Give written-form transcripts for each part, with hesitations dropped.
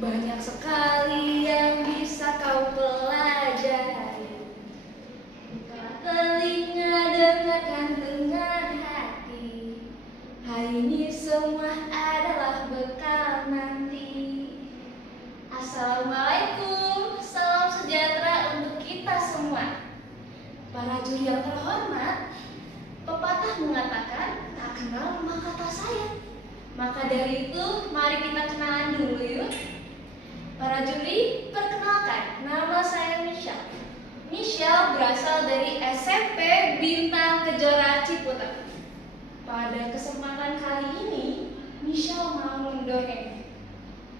Banyak sekali yang bisa kau pelajari. Buka telinga, dengarkan dengan hati. Hari ini semua adalah bekal nanti. Assalamualaikum, salam sejahtera untuk kita semua. Para juri yang terhormat, pepatah mengatakan tak kenal maka tak sayang. Maka dari itu, mari kita kenalan dulu yuk. Para juri, perkenalkan, nama saya Michelle. Michelle berasal dari SMP Bintang Kejora Ciputat. Pada kesempatan kali ini, Michelle mau mendongeng.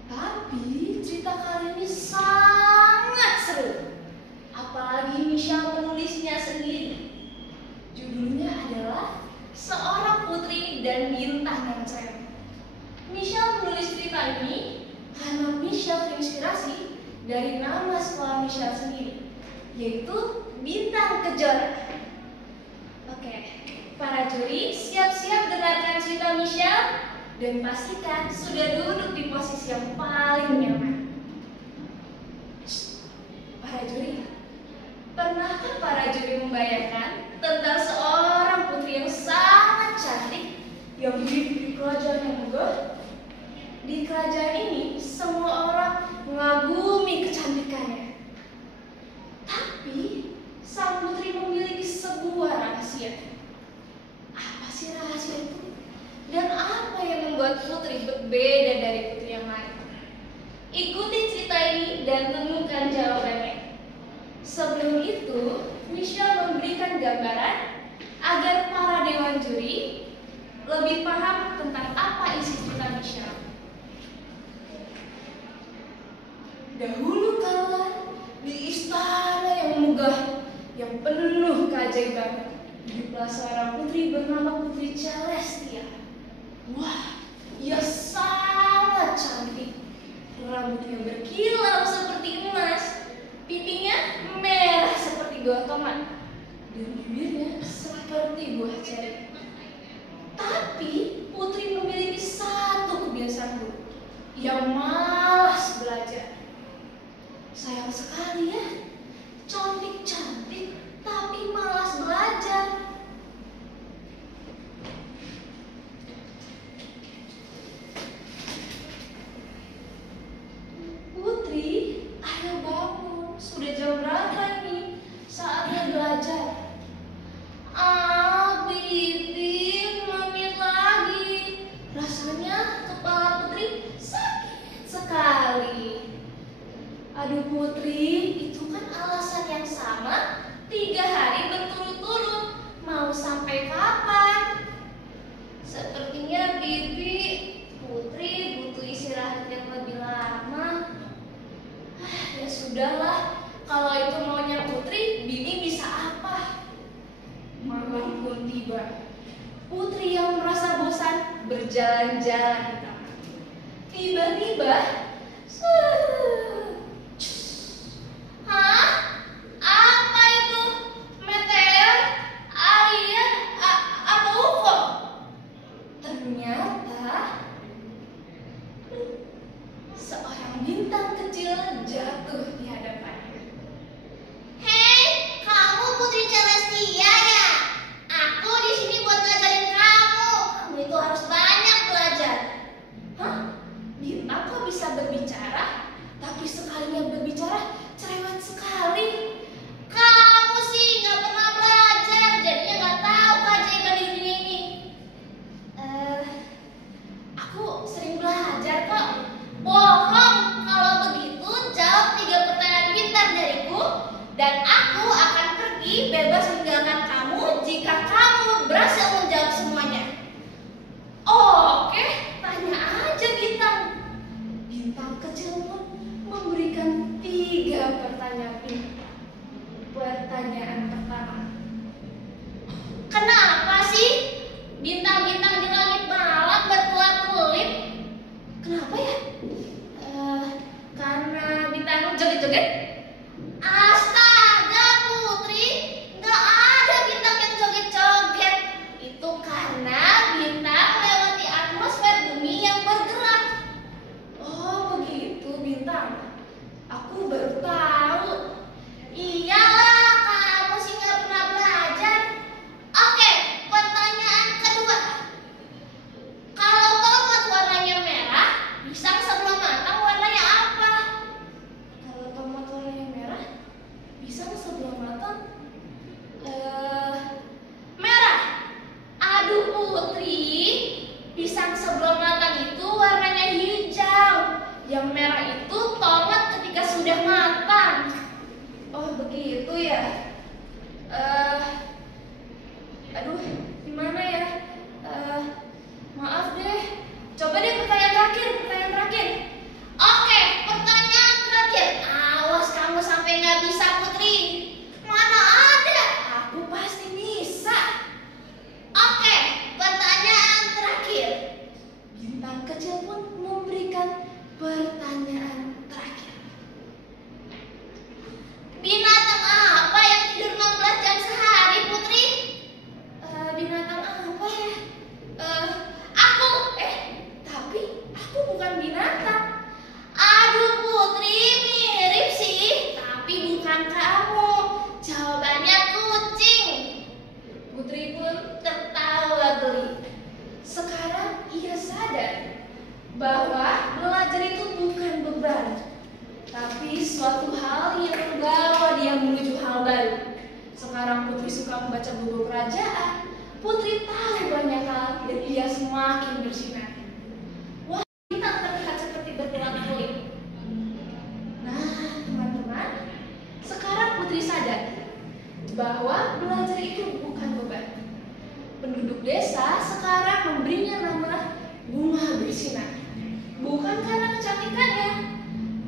Tapi cerita kali ini sangat seru. Apalagi Michelle menulisnya sendiri. Judulnya adalah Seorang Putri dan Bintang yang Cerewet. Michelle menulis cerita ini karena Michelle terinspirasi dari nama sekolah Michelle sendiri, yaitu Bintang Kejora. Oke, para juri siap-siap dengarkan cerita Michelle dan pastikan sudah duduk di posisi yang paling nyaman. Para juri, pernahkah para juri membayangkan tentang seorang putri yang sangat cantik yang hidup di kerajaan yang megah? Di kerajaan ini, semua orang mengagumi kecantikannya. Tapi, sang putri memiliki sebuah rahasia. Apa sih rahasia itu? Dan apa yang membuat putri berbeda dari putri yang lain? Ikuti cerita ini dan temukan jawabannya. Sebelum itu, Michelle memberikan gambaran agar para dewan juri lebih paham tentang apa isi cerita Michelle. Dahulu kala di istana yang megah, yang penuh keajaiban, hiduplah seorang putri bernama Putri Celestia. Wah, ia sangat cantik. Rambutnya berkilau seperti emas, pipinya merah seperti buah tomat, dan bibirnya seperti buah ceri. Tapi putri memiliki satu kebiasaan buruk. Ia malas belajar. Sayang sekali ya, cantik-cantik tapi malas belajar. Putri, ayo bangun. Sudah jam berapa ini? Saatnya belajar. Bibi, 5 menit lagi. Rasanya kepala Putri sakit sekali. Aduh Putri, itu kan alasan yang sama 3 hari berturut-turut. Mau sampai kapan? Sepertinya Bibi, Putri butuh istirahat yang lebih lama. Ya sudahlah, kalau itu maunya Putri, Bibi bisa apa? Malam pun tiba. Putri yang merasa bosan berjalan-jalan di taman. Tiba-tiba, hah? Apa itu? Meteor? Alien? Atau UFO? Ternyata seorang bintang kecil jatuh di hadapannya. Hei, kamu Putri Celestia ya? Aku di sini buat ngajarin kamu. Kamu itu harus banyak belajar. Hah? Bintang kok bisa berbicara? Tapi sekalinya berbicara cerewet sekali. Kamu sih nggak pernah belajar, jadinya nggak tahu keajaiban di dunia ini. Aku sering belajar kok. Bohong. Kalau begitu, jawab 3 pertanyaan pintar dariku, dan aku akan pergi bebas meninggalkan kamu jika kamu berhasil menjawab semuanya. Oke, tanya aja Bintang. Bintang kecil pun memberikan 3 pertanyaan pintar. Pertanyaan pertama. Kenapa sih bintang-bintang di langit malam berkelap-kelip? Kenapa ya? Karena bintang joget-joget? Astaga Putri, nggak ada bintang yang joget-joget. Itu karena bintang melewati atmosfer bumi yang bergerak. Oh begitu Bintang. bahwa belajar itu bukan beban, tapi suatu hal yang membawa dia menuju hal baru. Sekarang Putri suka membaca buku kerajaan, Putri tahu banyak hal dan ia semakin bersinar. Wah, bintang terlihat seperti berkelap-kelip. Nah, teman-teman, sekarang Putri sadar bahwa belajar itu bukan beban. Penduduk desa sekarang memberinya nama bunga bersinar. Bukan karena kecantikannya,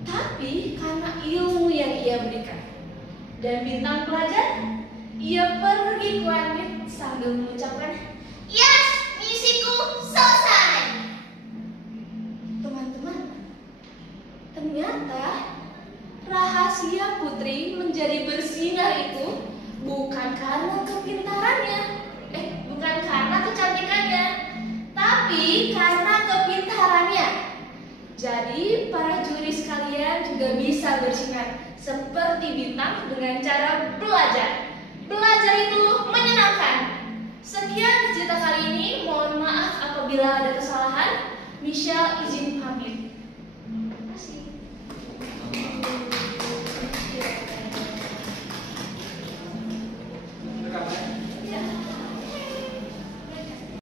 tapi karena ilmu yang ia berikan. Dan bintang pelajar, ia pergi ke langit sambil mengucapkan, Yes, misiku selesai. teman-teman, ternyata rahasia Putri menjadi bersinar itu bukan karena kepintarannya, bukan karena kecantikannya, tapi karena kepintarannya. Jadi para juri sekalian juga bisa bersinar seperti bintang dengan cara belajar. Belajar itu menyenangkan. Sekian cerita kali ini. Mohon maaf apabila ada kesalahan. Michelle izin pamit.